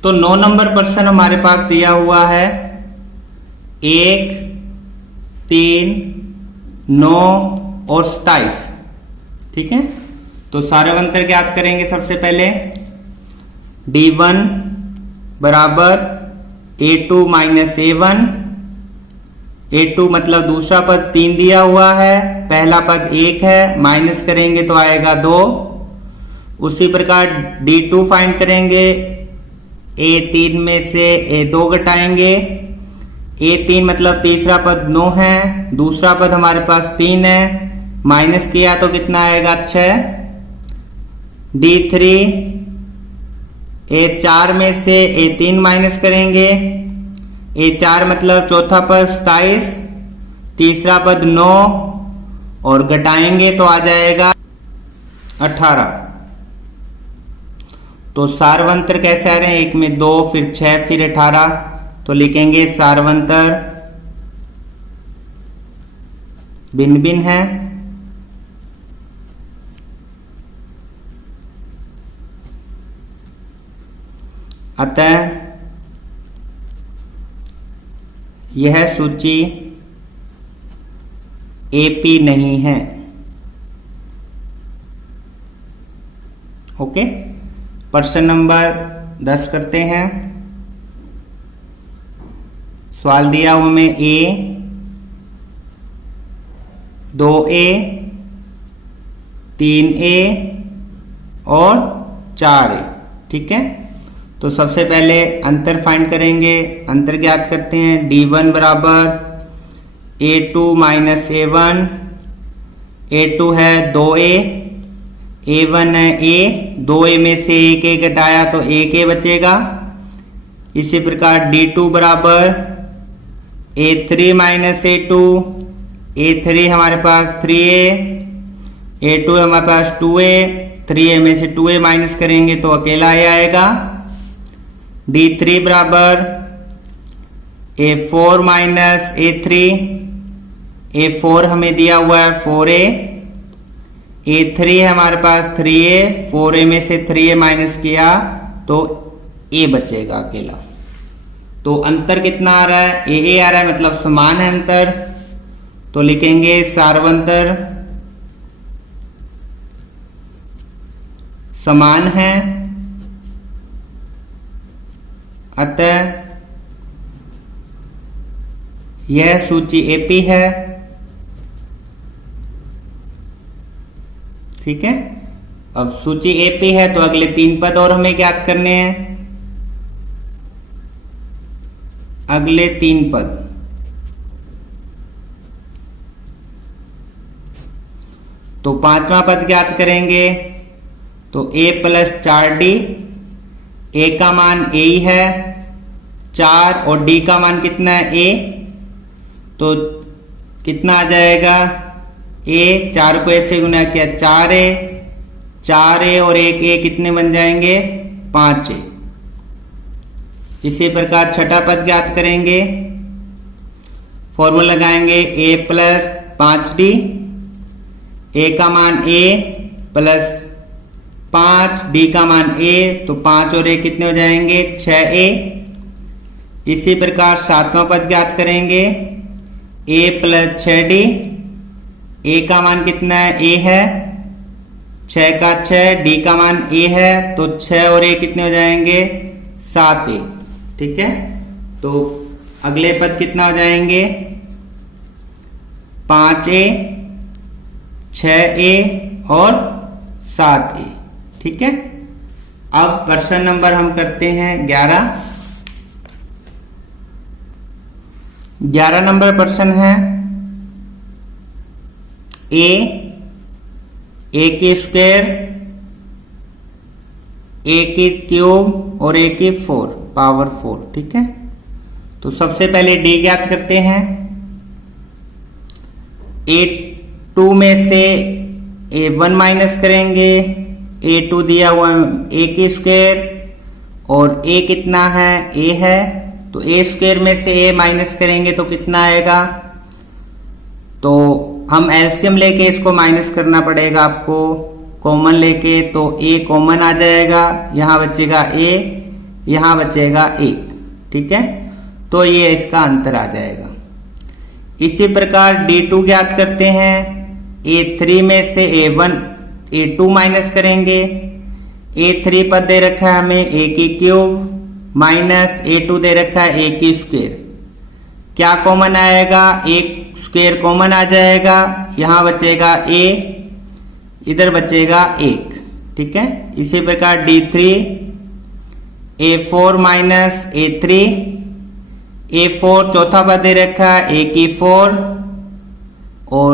तो 9 नंबर प्रश्न हमारे पास दिया हुआ है 1, 3, 9 और 27। ठीक है। तो सारवंतर ज्ञात करेंगे। सबसे पहले d1 बराबर a2 माइनस a1, a2 मतलब दूसरा पद 3 दिया हुआ है, पहला पद 1 है, माइनस करेंगे तो आएगा 2। उसी प्रकार d2 फाइंड करेंगे। a3 में से a2 घटाएंगे, a3 मतलब तीसरा पद 9 है, दूसरा पद हमारे पास 3 है, माइनस किया तो कितना आएगा? 6। d3, a4 में से a3 माइनस करेंगे, a4 मतलब चौथा पद 27, तीसरा पद 9, और घटाएंगे तो आ जाएगा 18। तो सारवंतर कैसे आ रहे हैं? एक में 2, फिर 6, फिर 18। तो लिखेंगे सारवंतर भिन्न भिन्न है। अतः यह सूची एपी नहीं है। ओके। प्रश्न नंबर 10 करते हैं। सवाल दिया हुआ में a, 2a, 3a और 4a। ठीक है। तो सबसे पहले अंतर फाइंड करेंगे। अंतर ज्ञात करते हैं। d1 बराबर a2 माइनस a1, a2 है 2a, a1 है a, 2a में से 1a घटाया तो 1a बचेगा। इसी प्रकार d2 बराबर a3 माइनस a2, a3 हमारे पास 3a, a2 हमारे पास 2a, 3a में से 2a माइनस करेंगे तो अकेला a आएगा। d3 बराबर a4 माइनस a3, a4 हमें दिया हुआ है 4a, a3 है हमारे पास 3a, 4a में से 3a माइनस किया तो a बचेगा अकेला। तो अंतर कितना आ रहा है? a आ रहा है, मतलब समान है अंतर। तो लिखेंगे सारवंतर समान है, अतः यह सूची एपी है। ठीक है। अब सूची एपी है तो अगले 3 पद और हमें ज्ञात करने हैं। अगले 3 पद। तो 5वां पद ज्ञात करेंगे तो a प्लस 4d, a का मान a ही है 4 और d का मान कितना है a, तो कितना आ जाएगा a, 4 को ऐसे गुना किया 4a और 1a कितने बन जाएंगे 5a। इसी प्रकार छठा पद ज्ञात करेंगे, फॉर्मूला लगाएंगे a प्लस 5d, a का मान a प्लस 5, d का मान a, तो 5 और a कितने हो जाएंगे 6a। इसी प्रकार सातवां पद ज्ञात करेंगे a प्लस 6d, a का मान कितना है a है 6 का 6, d का मान a है तो 6 और a कितने हो जाएंगे 7a। ठीक है, तो अगले पद कितना हो जाएंगे 5a, 6a और 7a। ठीक है, अब प्रश्न नंबर हम करते हैं 11 नंबर प्रश्न है a की स्क्वायर, a की क्यूब और a की 4 पावर 4। ठीक है, तो सबसे पहले d ज्ञात करते हैं। a2 में से a1 माइनस करेंगे, a2 दिया हुआ a की स्क्वायर और a कितना है a है, तो a स्क्वायर में से a माइनस करेंगे तो कितना आएगा, तो हम एलसीएम लेके इसको माइनस करना पड़ेगा आपको, कॉमन लेके, तो a कॉमन आ जाएगा, यहां बचेगा a, यहां बचेगा 1। ठीक है, तो ये इसका अंतर आ जाएगा। इसी प्रकार d2 ज्ञात करते हैं, a3 में से a2 माइनस करेंगे, a3 पद दे रखा है हमें a की क्यूब माइनस a2 दे रखा है a की स्क्वायर, क्या कॉमन आएगा, एक स्क्वायर कॉमन आ जाएगा, यहां बचेगा a, इधर बचेगा 1। ठीक है, इसी प्रकार d3 a4 minus a3, a4 चौथा पद दे रखा है a की 4 और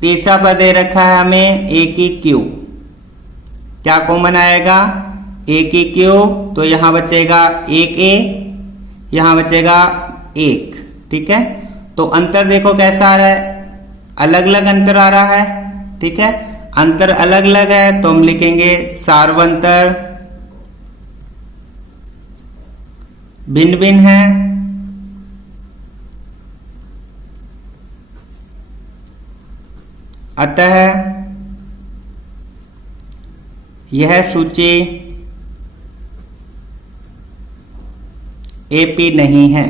तीसरा पद दे रखा है हमें a की क्यूब, क्या कॉमन आएगा a की क्यूब, तो यहां बचेगा 1a, यहां बचेगा 1। ठीक है, तो अंतर देखो कैसा आ रहा है, अलग अलग अंतर आ रहा है। ठीक है, अंतर अलग अलग है तो हम लिखेंगे सार्वंतर भिन्न भिन्न है। अतः यह सूची एपी नहीं है।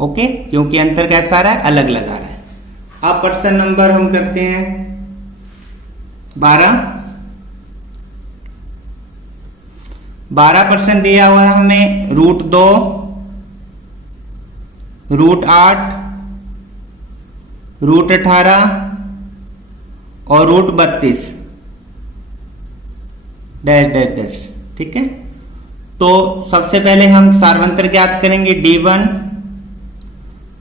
ओके, क्योंकि अंतर कैसा आ रहा है, अलग अलग आ रहा है। अब प्रश्न नंबर हम करते हैं 12 प्रश्न दिया हुआ है हमें √2, √8, √18 और √32 डैश डैश डैश। ठीक है, तो सबसे पहले हम सार्वंतर ज्ञात करेंगे d1,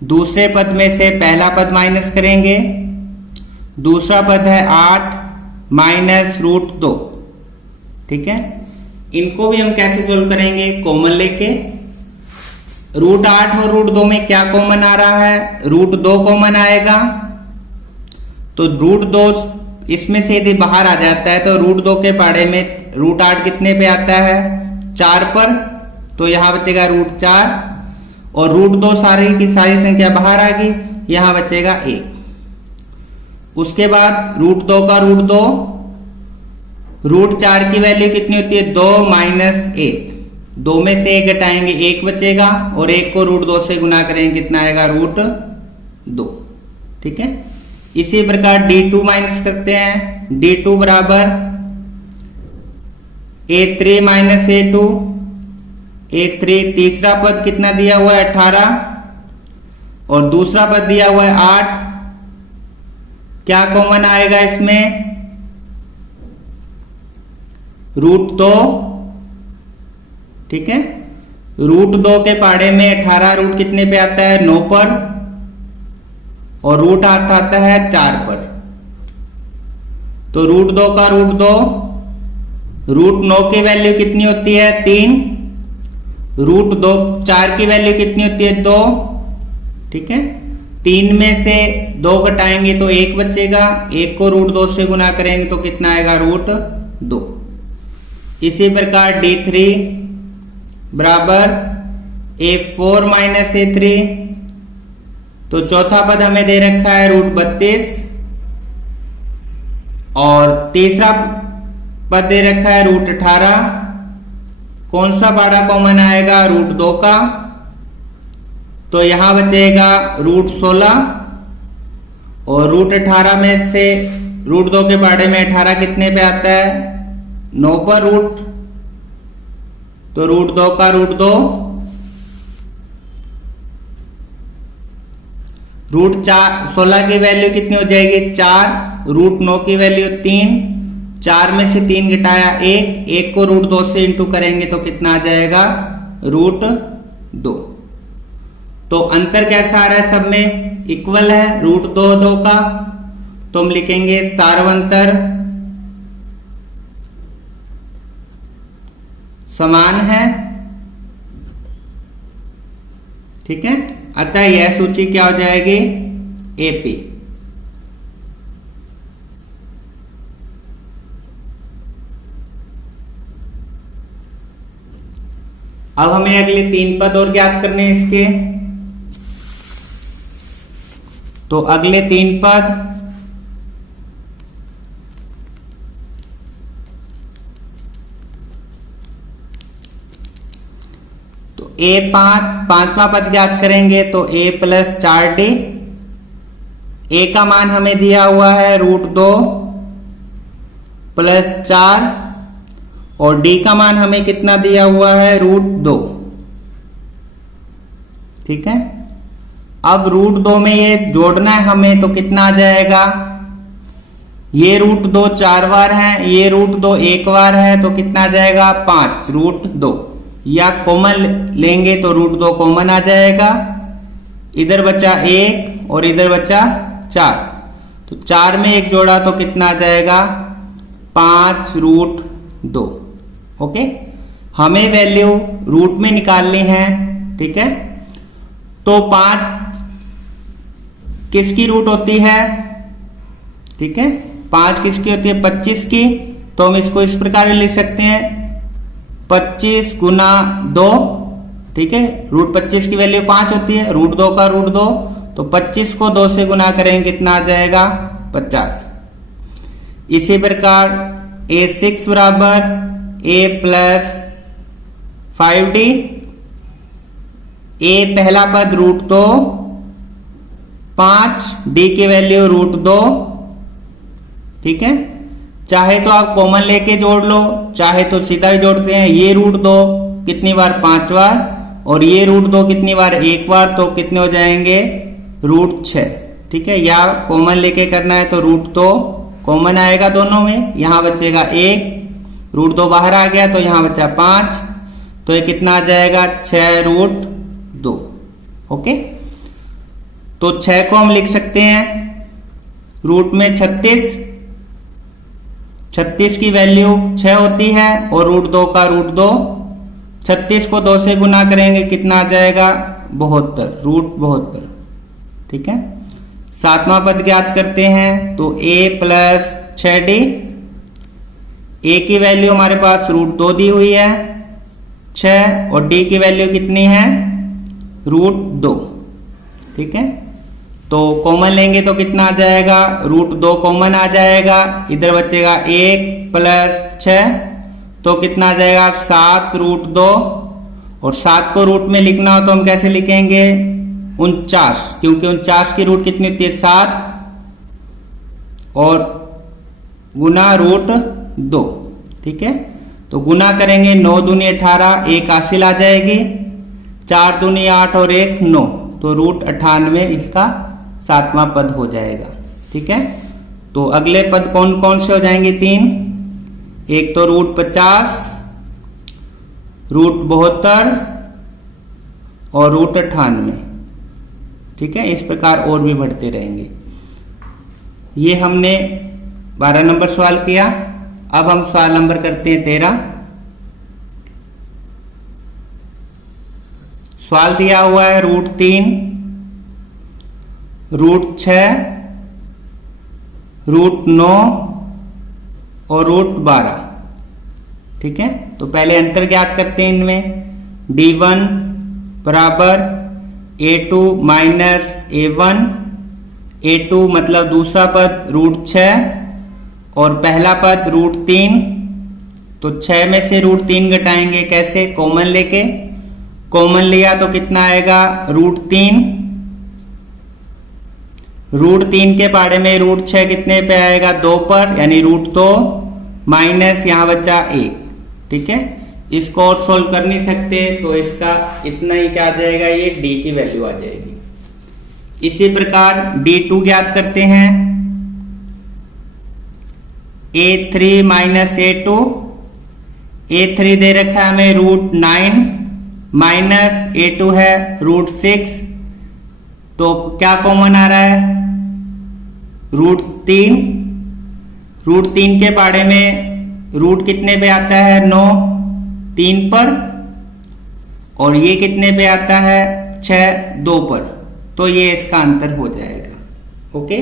दूसरे पद में से पहला पद माइनस करेंगे, दूसरा पद है 8 माइनस √2। ठीक है, इनको भी हम कैसे सोल्व करेंगे, कॉमन लेके। √8 और √2 में क्या कॉमन आ रहा है, √2 कॉमन आएगा, तो √2 इसमें से यदि बाहर आ जाता है तो √2 के पाड़े में √8 कितने पे आता है 4 पर, तो यहां बचेगा √4 और √2 सारी की सारी संख्या बाहर आ गई, यहां बचेगा 1। उसके बाद √2 का √2, √4 की वैल्यू कितनी होती है 2 माइनस 1, 2 में से 1 घटाएंगे 1 बचेगा और 1 को √2 से गुना करेंगे कितना आएगा √2। ठीक है, इसी प्रकार d2 माइनस करते हैं, d2 बराबर a3 माइनस a2, a3 तीसरा पद कितना दिया हुआ है 18 और दूसरा पद दिया हुआ है 8, क्या कॉमन आएगा इसमें √2। ठीक है, रूट 2 के पहाड़े में 18 रूट कितने पे आता है? 9 पर, और रूट 8 आता है 4 पर। तो रूट 2 का रूट 2, रूट 9 की वैल्यू कितनी होती है? 3। रूट 2 4 की वैल्यू कितनी होती है? 2। ठीक है, 3 में से 2 घटाएंगे तो 1 बचेगा, 1 को रूट 2 से गुना करेंगे तो कितना आएगा? रूट 2। इसी प्रकार D3 बराबर A4 माइनस A3, तो चौथा पद हमें दे रखा है रूट 32, और तीसरा पद दे रखा है रूट 18। कौन सा पहाड़ा कॉमन आएगा? रूट 2 का, तो यहां बचेगा रूट 16, और रूट 18 में से रूट 2 के पहाड़े में 18 कितने पे आता है? 9 पर रूट, तो रूट 2 का रूट 2, रूट 16 की वैल्यू कितनी हो जाएगी? 4, रूट 9 की वैल्यू 3, 4 में से 3 घटाया 1, 1 को रूट 2 से इंटू करेंगे तो कितना आ जाएगा? रूट 2। तो अंतर कैसा आ रहा है? सब में इक्वल है, रूट 2 2 का, तो हम लिखेंगे सार्वंतर समान है। ठीक है, अतः यह सूची क्या हो जाएगी? एपी। अब हमें अगले 3 पद और ज्ञात करने हैं इसके। तो अगले 3 पद तो A5 पांचवा पद ज्ञात करेंगे, तो A प्लस 4D। A का मान हमें दिया हुआ है रूट 2 प्लस 4, और D का मान हमें कितना दिया हुआ है? रूट 2। ठीक है, अब रूट 2 में ये जोड़ना है हमें, तो कितना आ जाएगा? ये रूट 2 4 बार है, ये रूट 2 1 बार है, तो कितना आ जाएगा? 5 रूट 2, या कॉमन लेंगे तो रूट 2 कॉमन आ जाएगा। इधर बचा 1 और इधर बचा 4, तो 4 में 1 जोड़ा तो कितना आ जाएगा? 5 रूट 2। ओके, हमें वैल्यू रूट में निकालनी है। ठीक है, तो 5 किसकी रूट होती है? ठीक है, 5 किसकी होती है? 25 की। तो हम इसको इस प्रकार लिख सकते हैं 25 गुना 2। ठीक है, रूट 25 की वैल्यू 5 होती है, रूट 2 का रूट 2, तो 25 को 2 से गुना करेंगे कितना आ जाएगा? 50। इसी प्रकार A6 बराबर A प्लस 5D। A पहला पद रूट 2 5, D की वैल्यू रूट 2। ठीक है, चाहे तो आप कॉमन लेके जोड़ लो, चाहे तो सीधा ही जोड़ते हैं। ये रूट 2 कितनी बार? 5 बार, और ये रूट 2 कितनी बार? 1 बार, तो कितने हो जाएंगे? रूट 6। ठीक है, या कॉमन लेके करना है तो रूट 2 कॉमन आएगा दोनों में, यहां बचेगा 1, रूट 2 बाहर आ गया तो यहां बचा 5, तो ये कितना आ जाएगा? 6 रूट 2। ओके, तो 6 को हम लिख सकते हैं रूट में 36 की वैल्यू 6 होती है, और रूट 2 का रूट 2। 36 को 2 से गुना करेंगे कितना आ जाएगा? 72 रूट 72। ठीक है, सातवां पद ज्ञात करते हैं, तो A प्लस 6D। A की वैल्यू हमारे पास रूट 2 दी हुई है 6, और D की वैल्यू कितनी है? रूट 2। ठीक है, तो कॉमन लेंगे तो कितना आ जाएगा? रूट 2 कॉमन आ जाएगा, इधर बचेगा 1 प्लस 6, तो कितना आ जाएगा? 7 रूट 2। और 7 को रूट में लिखना हो तो हम कैसे लिखेंगे? 49, क्योंकि 49 की रूट कितनी होती है? 7, और गुना रूट 2। ठीक है, तो गुना करेंगे 9 दूनी 18, 1 हासिल आ जाएगी, 4 दूनी 8 और 1 9, तो रूट 98 इसका सातवां पद हो जाएगा। ठीक है, तो अगले पद कौन कौन से हो जाएंगे? 3। एक तो रूट 50, रूट 72, और √98। ठीक है, इस प्रकार और भी बढ़ते रहेंगे। ये हमने 12 नंबर सवाल किया। अब हम सवाल नंबर करते हैं 13। सवाल दिया हुआ है √3, √6, √9 और √12। ठीक है, तो पहले अंतर ज्ञात करते हैं इनमें। D1 बराबर A2 माइनस A1। A2 मतलब दूसरा पद √6 और पहला पद √3। तो 6 में से √3 घटाएंगे कैसे? कॉमन लेके। कॉमन लिया तो कितना आएगा? √3। √3 के पाड़े में √6 कितने पे आएगा? 2 पर, यानी √2 माइनस यहां बचा 1। ठीक है, इसको और सोल्व कर नहीं सकते, तो इसका इतना ही क्या आ जाएगा? ये D की वैल्यू आ जाएगी। इसी प्रकार D2 ज्ञात करते हैं। A3 minus A2। A3 दे रखा है हमें √9 माइनस A2 है √6। तो क्या कॉमन आ रहा है? √3। √3 के पाड़े में रूट कितने पे आता है? 9, 3 पर। और ये कितने पे आता है? 6, 2 पर। तो ये इसका अंतर हो जाएगा। ओके,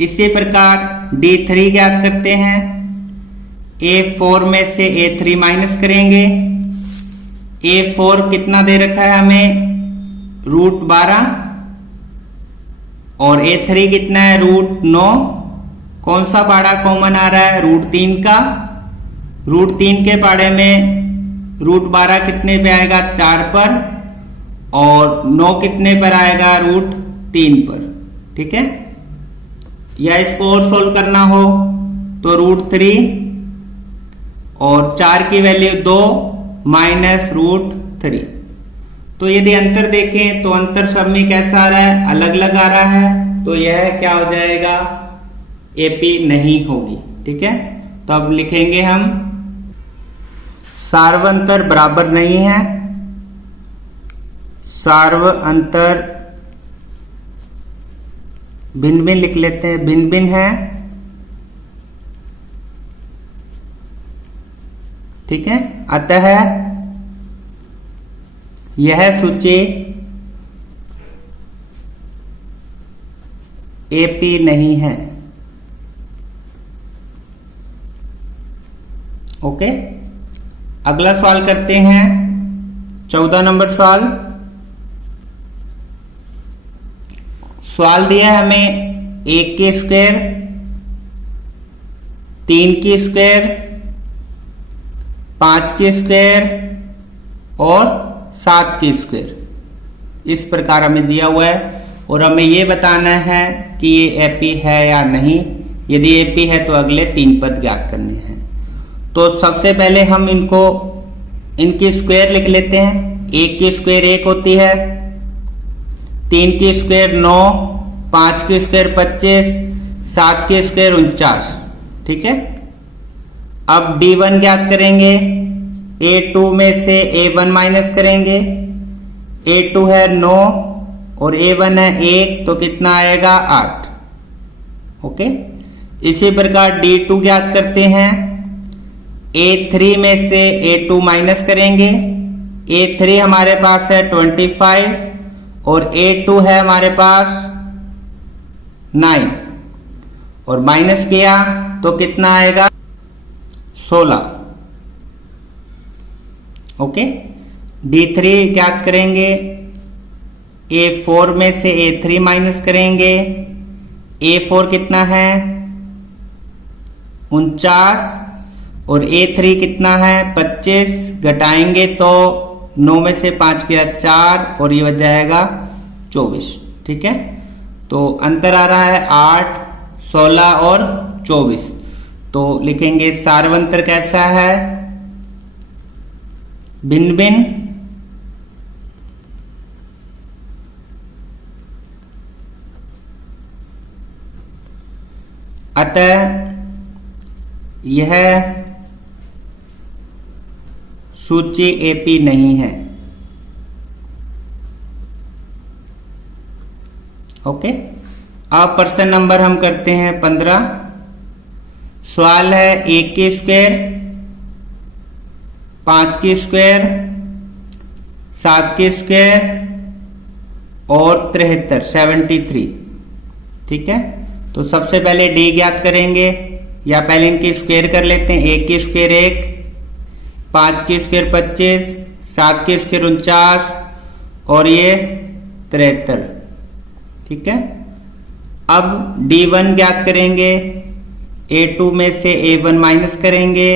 इसी प्रकार D3 ज्ञात करते हैं। A4 में से A3 माइनस करेंगे। A4 कितना दे रखा है हमें? √12 और A3 कितना है? √9। कौन सा पाड़ा कॉमन आ रहा है? √3 का। √3 के पाड़े में √12 कितने पे आएगा? 4 पर। और 9 कितने पर आएगा? √3 पर। ठीक है, या इसको और सोल्व करना हो तो √3 और 4 की वैल्यू 2 माइनस √3। तो यदि अंतर देखें तो अंतर सब में कैसा आ रहा है? अलग अलग आ रहा है। तो यह क्या हो जाएगा? AP नहीं होगी। ठीक है, तो अब लिखेंगे हम सार्व अंतर बराबर नहीं है। सार्व अंतर भिन्न भिन्न लिख लेते हैं, भिन्न भिन्न है। ठीक है, अतः यह सूची AP नहीं है। ओके, अगला सवाल करते हैं 14 नंबर सवाल। सवाल दिया है हमें 1 की स्क्वायर, 3 की स्क्वायर, 5 की स्क्वायर और 7 की स्क्वायर। इस प्रकार हमें दिया हुआ है और हमें यह बताना है कि ये AP है या नहीं। यदि AP है तो अगले 3 पद ज्ञात करने हैं। तो सबसे पहले हम इनकी स्क्वायर लिख लेते हैं। 1 की स्क्वायर 1 होती है, 3 की स्क्वायर 9, 5 की स्क्वायर 25, 7 की स्क्वायर 49। ठीक है, अब D1 ज्ञात करेंगे। A2 में से A1 माइनस करेंगे। A2 है 9 और A1 है 1, तो कितना आएगा? 8। ओके, इसी प्रकार D2 ज्ञात करते हैं। A3 में से A2 माइनस करेंगे। A3 हमारे पास है 25 और A2 है हमारे पास 9 और माइनस किया तो कितना आएगा? 16। ओके, D3 ज्ञात करेंगे। A4 में से A3 माइनस करेंगे। A4 कितना है? 49 और A3 कितना है? 25। घटाएंगे तो 9 में से 5 किया 4 और ये बच जाएगा 24। ठीक है, तो अंतर आ रहा है 8, 16 और 24। तो लिखेंगे सार्वंतर कैसा है? भिन्न भिन्न। अतः यह सूची एपी नहीं है। ओके, अब प्रश्न नंबर हम करते हैं 15। सवाल है 1 की स्क्वायर, 5 की स्क्वायर, 7 की स्क्वायर और 73। ठीक है, तो सबसे पहले डी ज्ञात करेंगे, या पहले इनकी स्क्वायर कर लेते हैं। 1 की स्क्वायर 1, 5 की स्क्वायर 25, 7 की स्क्वायर 49 और ये 73। ठीक है, अब D1 ज्ञात करेंगे। A2 में से A1 माइनस करेंगे।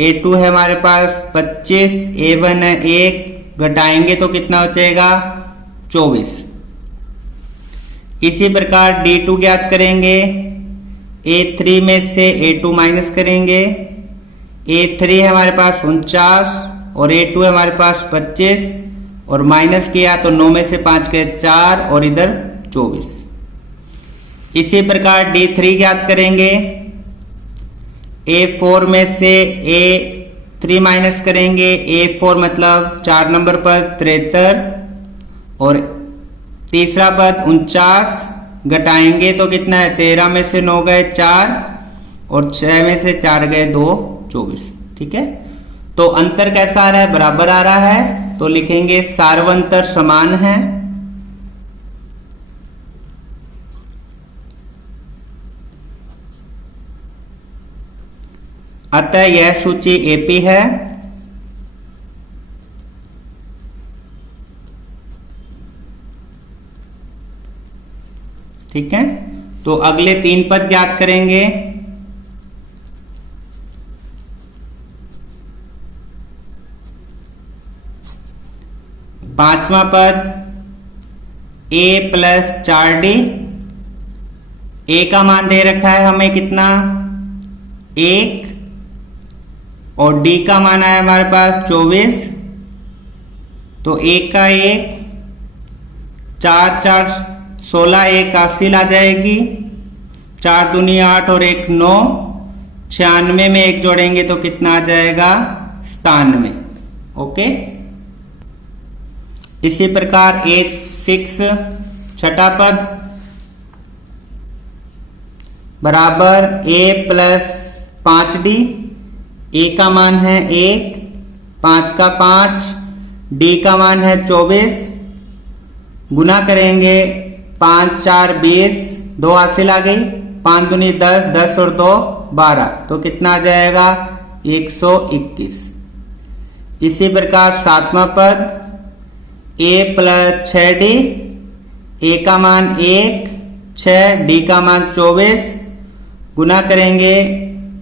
A2 है हमारे पास 25, A1 है 1, घटाएंगे तो कितना बचेगा 24। इसी प्रकार D2 ज्ञात करेंगे। A3 में से A2 माइनस करेंगे। A3 है हमारे पास 49 और A2 है हमारे पास 25 और माइनस किया तो 9 में से 5 के 4 और इधर 24। इसी प्रकार D3 ज्ञात करेंगे। A4 में से A3 माइनस करेंगे। A4 मतलब 4 नंबर पर 73 और तीसरा पद 49, घटाएंगे तो कितना है 13 में से 9 गए 4 और 6 में से 4 गए 2, 24। ठीक है, तो अंतर कैसा आ रहा है, बराबर आ रहा है, तो लिखेंगे सार्वंतर समान है। अतः यह सूची एपी है। ठीक है, तो अगले 3 पद ज्ञात करेंगे। पांचवा पद A प्लस 4D। A का मान दे रखा है हमें कितना 1 और D का मान है हमारे पास 24, तो 1 का 1, 4 4 16, 1 80 आ जाएगी। 4 दूनी 8 और 1 9, 96 में 1 जोड़ेंगे तो कितना आ जाएगा 97। ओके, इसी प्रकार A6 छठा पद बराबर A प्लस 5D। A का मान है 1, 5 का 5, D का मान है 24, गुना करेंगे 5 4 20, 2 हासिल आ गई, 5 दूनी 10, 10 और 2 12, तो कितना आ जाएगा 121। इसी प्रकार सातवां पद A प्लस 6D। A का मान 1, 6, D का मान 24, गुना करेंगे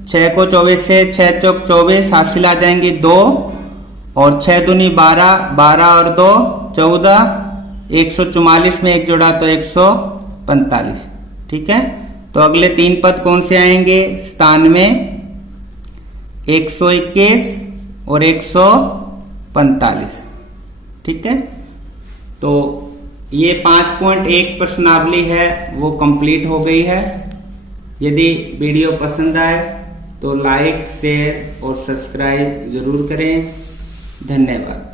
6 को 24 से, 6 चौक 24, हासिल आ जाएंगी 2 और 6 दूनी 12, 12 और 2 14, 144 में 1 जोड़ा तो 145। ठीक है, तो अगले 3 पद कौन से आएंगे 97, 121 और 145। ठीक है, तो ये 5.1 प्रश्नावली है वो कंप्लीट हो गई है। यदि वीडियो पसंद आए तो लाइक, शेयर और सब्सक्राइब जरूर करें। धन्यवाद।